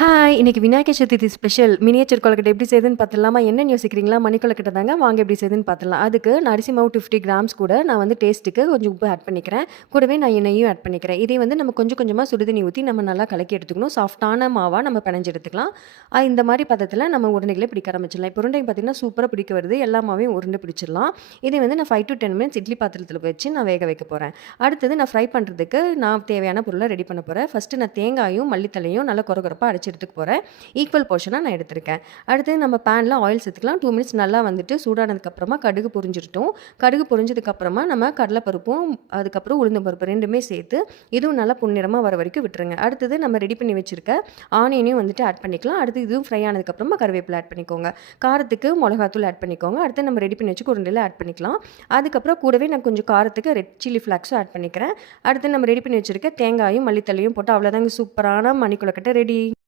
Hi! இன்னைக்கு Vinayagar Chaturthi special miniature கொழுக்கட்டை எப்படி செய்யுதுன்னு பார்த்துடலாமா? என்னன்னு யோசிக்கிறீங்களா? மணி கொழுக்கட்டை தாங்க. வாங்க எப்படி செய்யுதுன்னு பார்த்துடலாம். அதுக்கு நான் அரிசி மாவு 250 கிராம்ஸ் கூட நான் வந்து டேஸ்ட்டுக்கு கொஞ்சம் உப்பு ஆட் பண்ணிக்கிறேன். கூடவே நான் எண்ணெயும் ஆட் பண்ணிக்கிறேன். இதே வந்து நம்ம கொஞ்சம் கொஞ்சமாக சுடுதண்ணி ஊற்றி நம்ம நல்லா கலக்கி எடுத்துக்கணும். சாஃப்ட்டான மாவாக நம்ம பெனஞ்சு எடுத்துக்கலாம். இந்த மாதிரி பதத்தில் நம்ம உருண்டைகளை பிடிக்க ஆரம்பிச்சிடலாம். இப்போ உருண்டை பார்த்தீங்கன்னா சூப்பராக பிடிக்க வருது. எல்லா மாவையும் உருண்டை பிடிச்சிடலாம். இதை வந்து நான் 5 to 10 மினிட்ஸ் இட்லி பாத்திரத்தில் வச்சு நான் வேக வைக்க போகிறேன். அடுத்தது நான் ஃப்ரை பண்ணுறதுக்கு நான் தேவையான பொருளை ரெடி பண்ண போகிறேன். ஃபஸ்ட்டு நான் தேங்காயும் மல்லித்தலையும் நல்லா கொரகொரப்பாக அரைச்சி எடுத்துக்க போகிறேன். ஈக்குவல் போர்ஷனாக நான் எடுத்திருக்கேன். அடுத்து நம்ம பேனில் ஆயில் சேர்த்துக்கலாம். 2 மினிட்ஸ் நல்லா வந்துட்டு சூடானதுக்கப்புறமா கடுகு பொரிஞ்சிருட்டும். கடுகு பொரிஞ்சதுக்கப்புறமா நம்ம கடலைப்பருப்பும் அதுக்கப்புறம் உளுந்தம் பருப்பு 2மே சேர்த்து இதுவும் நல்லா பொன்னிறமாக வர வரைக்கும் விட்டுருங்க. அடுத்தது நம்ம ரெடி பண்ணி வச்சுருக்க ஆனியனையும் வந்துட்டு ஆட் பண்ணிக்கலாம். அடுத்து இதுவும் ஃப்ரை ஆனதுக்கப்புறமா கருவேப்பிலை ஆட் பண்ணிக்கோங்க. காரத்துக்கு மிளகாத்தூள் ஆட் பண்ணிக்கோங்க. அடுத்து நம்ம ரெடி பண்ணி வச்சு உருண்டையில் ஆட் பண்ணிக்கலாம். அதுக்கப்புறம் கூடவே நான் கொஞ்சம் காரத்துக்கு ரெட் சில்லி ஃப்ளாக்ஸும் ஆட் பண்ணிக்கிறேன். அடுத்து நம்ம ரெடி பண்ணி வச்சுருக்க தேங்காயும் மல்லித்தலையும் போட்டு அவ்வளோதாங்க, சூப்பரான மணி கொழுக்கட்டை ரெடி.